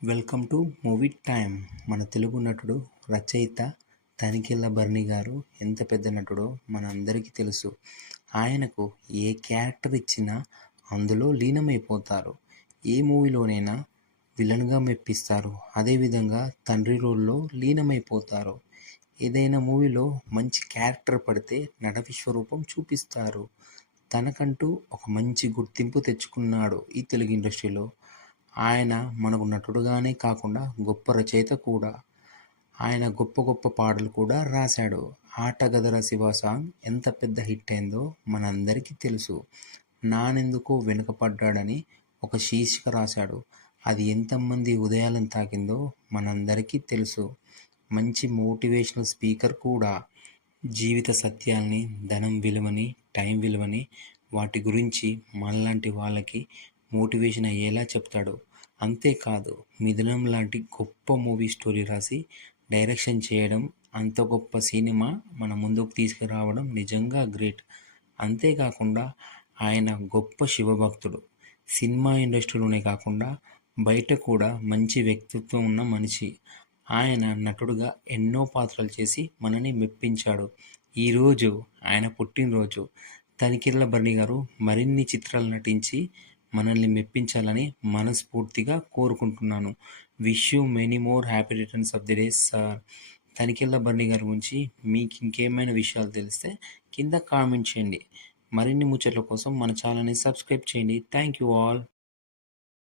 Welcome to movie time. మన తెలుగు నటుడు, రచయిత తనికెళ్ళ భరణి గారు ఎంత పెద్ద నటుడో మనందరికీ తెలుసు. ఆయనకు ఏ క్యారెక్టర్ ఇచ్చినా అందులో లీనమైపోతారు. ఏ మూవీలోనైనా విలన్గా మెప్పిస్తారు. అదేవిధంగా తండ్రి రోల్లో లీనమైపోతారు. ఏదైనా మూవీలో మంచి క్యారెక్టర్ పడితే నట విశ్వరూపం చూపిస్తారు. తనకంటూ ఒక మంచి గుర్తింపు తెచ్చుకున్నాడు ఈ తెలుగు ఇండస్ట్రీలో. ఆయన మనకు నటుడుగానే కాకుండా గొప్ప రచయిత కూడా. ఆయన గొప్ప గొప్ప పాటలు కూడా రాశాడు. 'ఆటగదర శివ' సాంగ్ ఎంత పెద్ద హిట్ అయిందో మనందరికీ తెలుసు. నానెందుకో వెనుకపడ్డాడని ఒక శీర్షిక రాశాడు. అది ఎంతమంది హృదయాలను తాకిందో మనందరికీ తెలుసు. మంచి మోటివేషనల్ స్పీకర్ కూడా. జీవిత సత్యాల్ని, ధనం విలువని, టైం విలువని, వాటి గురించి మనలాంటి వాళ్ళకి మోటివేషన్ అయ్యేలా చెప్తాడు. అంతేకాదు, 'మిథునం' లాంటి గొప్ప మూవీ స్టోరీ రాసి డైరెక్షన్ చేయడం, అంత గొప్ప సినిమా మన ముందుకు తీసుకురావడం నిజంగా గ్రేట్. అంతేకాకుండా ఆయన గొప్ప శివభక్తుడు. సినిమా ఇండస్ట్రీలోనే కాకుండా బయట కూడా మంచి వ్యక్తిత్వం ఉన్న మనిషి. ఆయన నటుడుగా ఎన్నో పాత్రలు చేసి మనని మెప్పించాడు. ఈరోజు ఆయన పుట్టినరోజు. తనికెళ్ళ భరణి గారు మరిన్ని చిత్రాలు నటించి మనల్ని మెప్పించాలని మనస్ఫూర్తిగా కోరుకుంటున్నాను. Wish you many more happy returns of the day sir. Tanikella Bharani గారి గురించి మీకు ఇంకేమైనా విషయాలు తెలిస్తే కింద కామెంట్ చేయండి. మరిన్ని ముచ్చట్ల కోసం మన ఛానల్ని సబ్స్క్రైబ్ చేయండి. Thank you all.